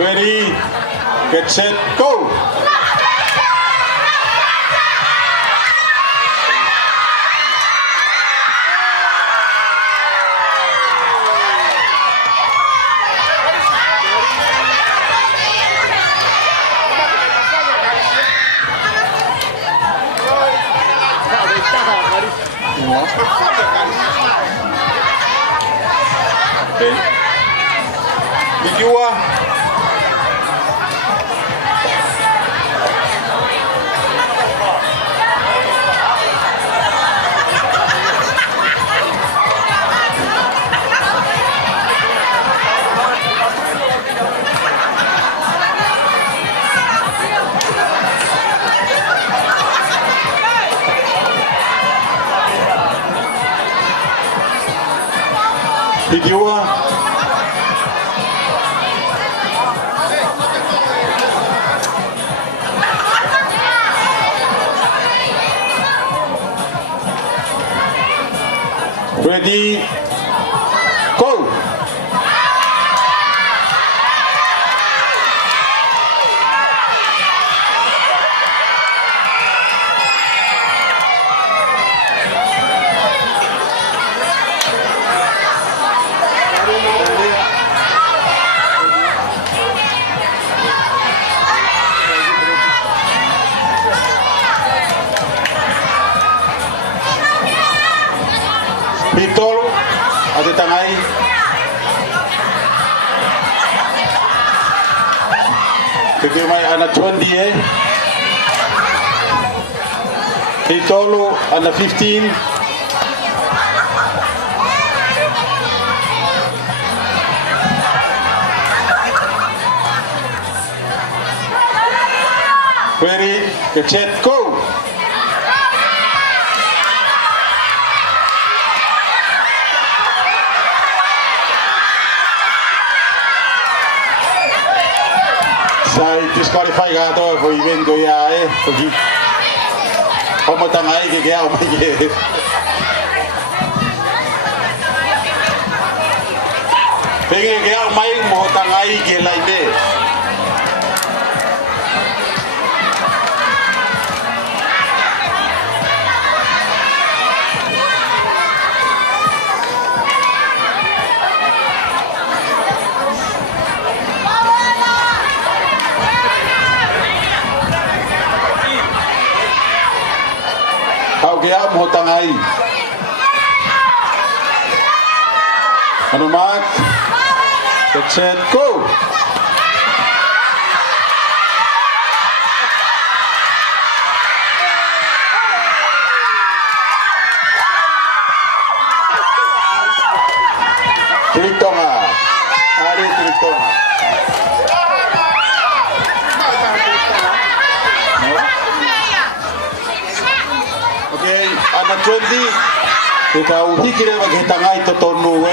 Ready, get set, go! Okay. Kedua. Kedua. Ready, go! Pitol, ada tangai. Kita may anak 20 Pitolo anak 15. Ready, get set, go! Sai disqualify ka to for event ko ya pergi. Pemetangai ke dia mai ke. Pengen ke mai mo tangai ke lai de. Kau kaya mo tangai. Ano mat? Get set, go! Tritonga. Ari Tritonga. Okay, anak 20. Kita uhi kira bagi tangai to tonu